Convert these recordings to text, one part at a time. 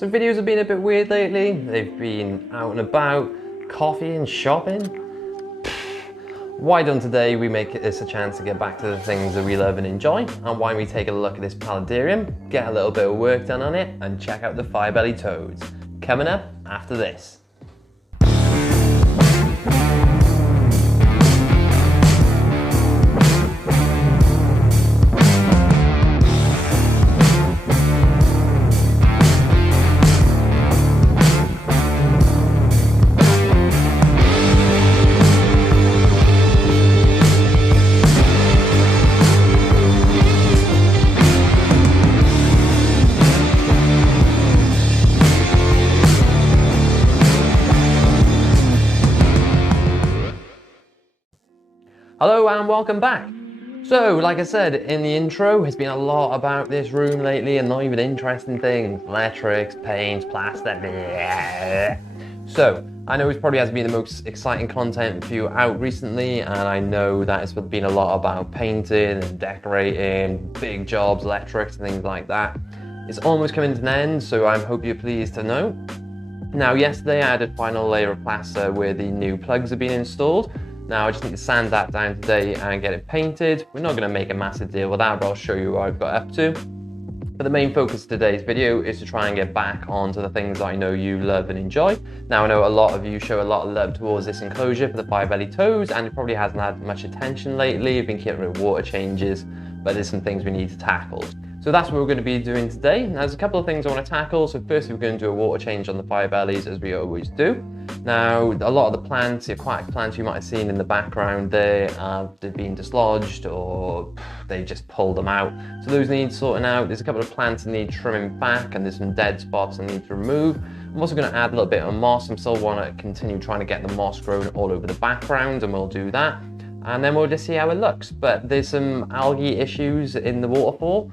So videos have been a bit weird lately. They've been out and about, coffee and shopping. Why don't today we make this a chance to get back to the things that we love and enjoy, and why don't we take a look at this Paludarium, get a little bit of work done on it, and check out the fire-bellied toads. Coming up after this. Hello and welcome back. So, like I said in the intro, it's been a lot about this room lately and not even interesting things. Electrics, paints, plastic. So, I know it probably hasn't been the most exciting content for you out recently, and I know that it's been a lot about painting and decorating, big jobs, electrics and things like that. It's almost coming to an end, so I hope you're pleased to know. Now, yesterday I added final layer of plaster where the new plugs have been installed. Now I just need to sand that down today and get it painted. We're not going to make a massive deal with that, but I'll show you what I've got up to. But the main focus of today's video is to try and get back onto the things that I know you love and enjoy. Now I know a lot of you show a lot of love towards this enclosure for the fire-bellied toads, and it probably hasn't had much attention lately. You've been keeping it with water changes, but there's some things we need to tackle. So that's what we're going to be doing today. Now there's a couple of things I want to tackle. So firstly, we're going to do a water change on the fire-bellies as we always do. Now, a lot of the plants, the aquatic plants you might have seen in the background there, they've been dislodged or they just pulled them out. So those need sorting out. There's a couple of plants that need trimming back, and there's some dead spots I need to remove. I'm also going to add a little bit of moss. I still want to continue trying to get the moss growing all over the background, and we'll do that. And then we'll just see how it looks. But there's some algae issues in the waterfall.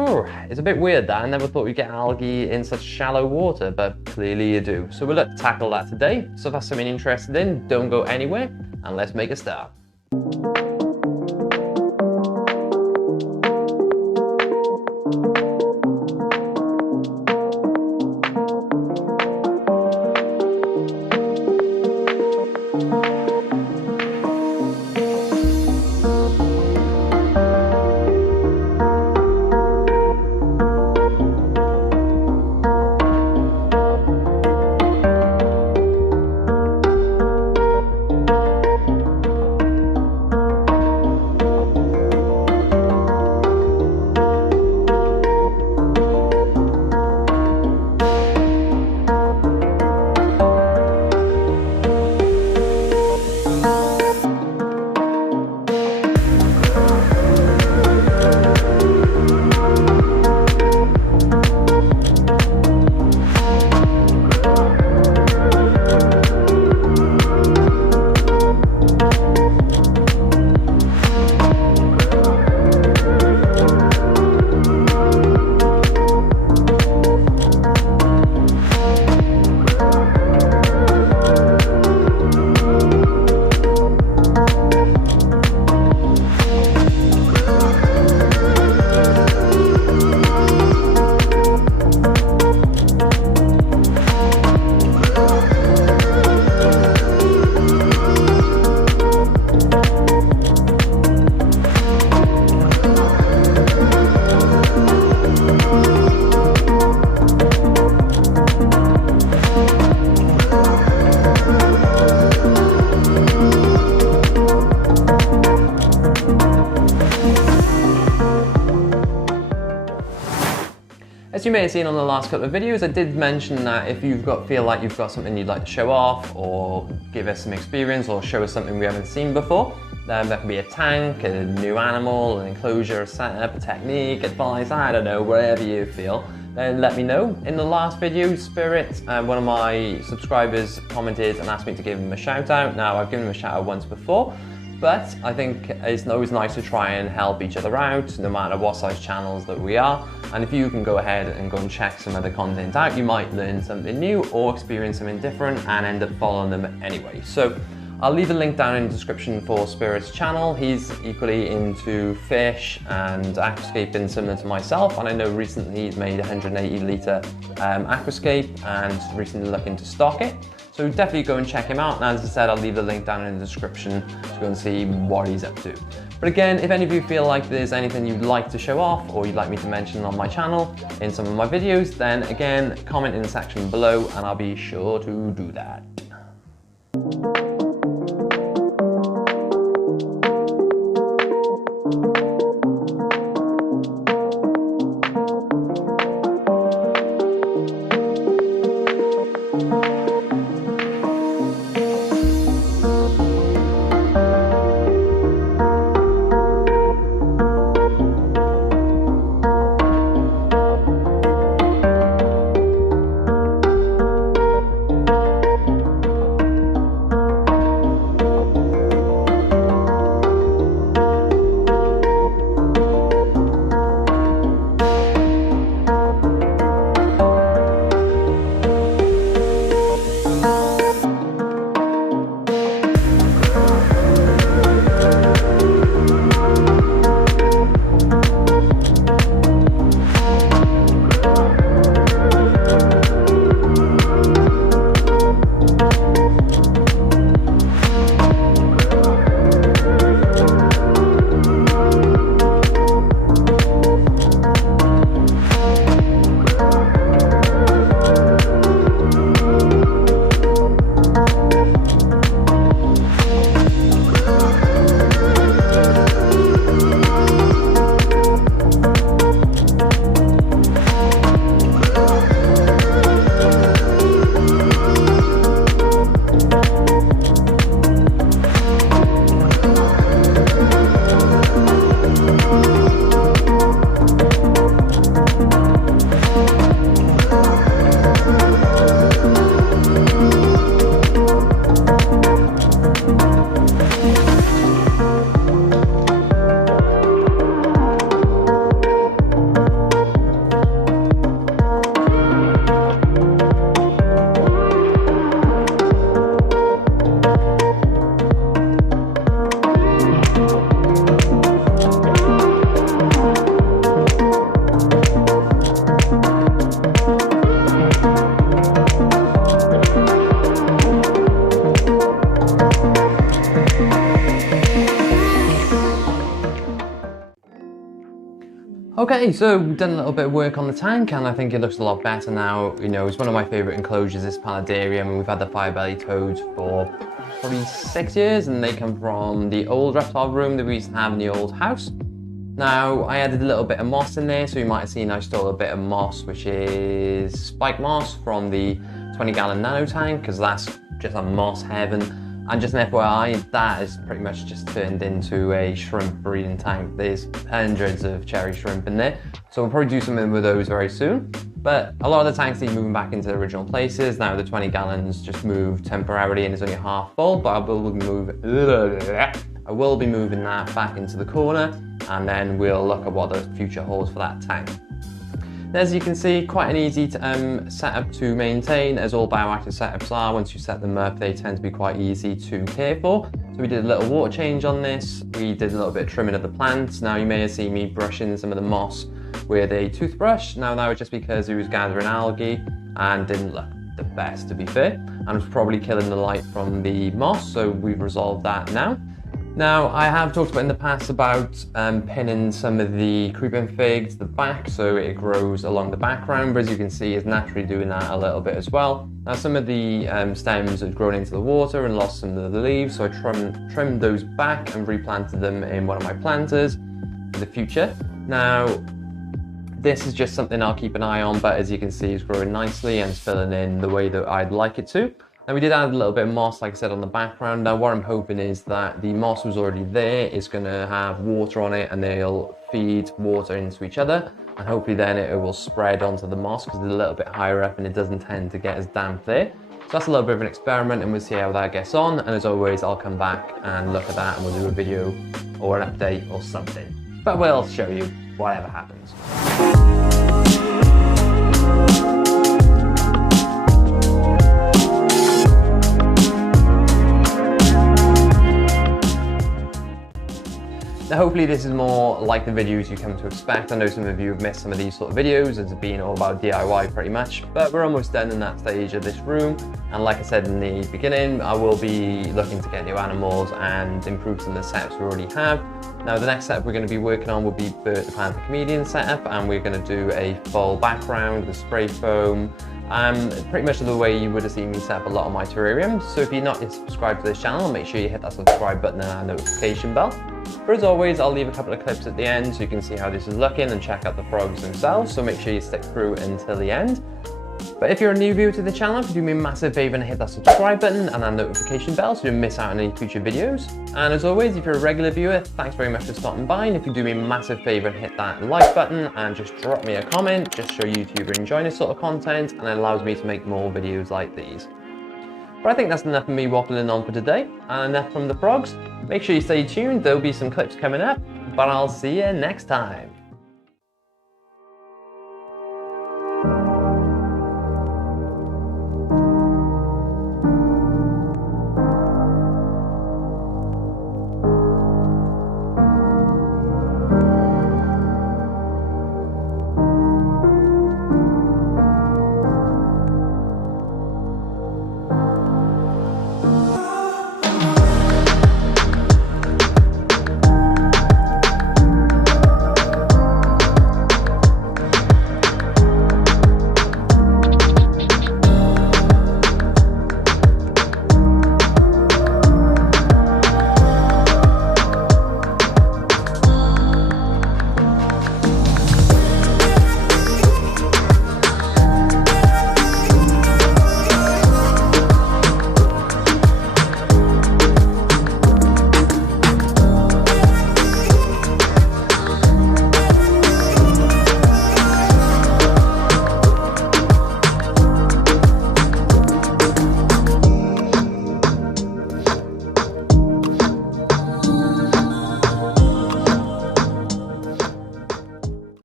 It's a bit weird that I never thought you'd get algae in such shallow water, but clearly you do. So we'll look to tackle that today. So if that's something you're interested in, don't go anywhere, and let's make a start. As you may have seen on the last couple of videos, I did mention that if you've feel like you've got something you'd like to show off, or give us some experience, or show us something we haven't seen before, that could be a tank, a new animal, an enclosure, a setup, a technique, advice, I don't know, whatever you feel, then let me know. In the last video, Spirit, one of my subscribers commented and asked me to give him a shout out. Now, I've given him a shout out once before, but I think it's always nice to try and help each other out, no matter what size channels that we are. And if you can go ahead and go and check some other content out, you might learn something new or experience something different and end up following them anyway. So I'll leave a link down in the description for Spirit's channel. He's equally into fish and aquascaping similar to myself, and I know recently he's made a 180 litre aquascape and recently looking to stock it. So definitely go and check him out, and as I said, I'll leave the link down in the description to go and see what he's up to. But again, if any of you feel like there's anything you'd like to show off or you'd like me to mention on my channel in some of my videos, then again, comment in the section below and I'll be sure to do that. Okay, so we've done a little bit of work on the tank and I think it looks a lot better now. You know, it's one of my favourite enclosures, this Paludarium, and we've had the firebelly toads for probably 6 years, and they come from the old reptile room that we used to have in the old house. Now, I added a little bit of moss in there, so you might have seen I stole a bit of moss, which is spike moss from the 20-gallon nano tank, because that's just a moss heaven. And just an FYI, that is pretty much just turned into a shrimp breeding tank. There's hundreds of cherry shrimp in there, so we'll probably do something with those very soon. But a lot of the tanks need moving back into their original places. Now the 20 gallons just moved temporarily and it's only half full, but I will be moving that back into the corner, and then we'll look at what the future holds for that tank. As you can see, quite an easy setup to maintain, as all bioactive setups are. Once you set them up, they tend to be quite easy to care for. So we did a little water change on this. We did a little bit of trimming of the plants. Now you may have seen me brushing some of the moss with a toothbrush. Now that was just because it was gathering algae and didn't look the best, to be fair, and was probably killing the light from the moss, so we've resolved that now. Now, I have talked about in the past about pinning some of the creeping fig to the back so it grows along the background, but as you can see, it's naturally doing that a little bit as well. Now, some of the stems had grown into the water and lost some of the leaves, so I trimmed those back and replanted them in one of my planters for the future. Now, this is just something I'll keep an eye on, but as you can see, it's growing nicely and it's filling in the way that I'd like it to. Now we did add a little bit of moss, like I said, on the background. Now what I'm hoping is that the moss was already there, it's gonna have water on it and they'll feed water into each other. And hopefully then it will spread onto the moss because it's a little bit higher up and it doesn't tend to get as damp there. So that's a little bit of an experiment and we'll see how that gets on. And as always, I'll come back and look at that and we'll do a video or an update or something. But we'll show you whatever happens. hopefully this is more like the videos you come to expect. I know some of you have missed some of these sort of videos as it's been all about DIY pretty much, but we're almost done in that stage of this room. And like I said in the beginning, I will be looking to get new animals and improve some of the setups we already have. Now the next setup we're going to be working on will be Bert the Panther Comedian setup, and we're going to do a full background with spray foam. Pretty much the way you would have seen me set up a lot of my terrariums. So if you're not yet subscribed to this channel, make sure you hit that subscribe button and that notification bell. But as always, I'll leave a couple of clips at the end so you can see how this is looking and check out the frogs themselves. So make sure you stick through until the end. But if you're a new viewer to the channel, do me a massive favor and hit that subscribe button and that notification bell so you don't miss out on any future videos. And as always, if you're a regular viewer, thanks very much for stopping by. And if you do me a massive favor and hit that like button and just drop me a comment, just show YouTube you're enjoying this sort of content and it allows me to make more videos like these. But I think that's enough of me waffling on for today and enough from the frogs. Make sure you stay tuned, there'll be some clips coming up, but I'll see you next time.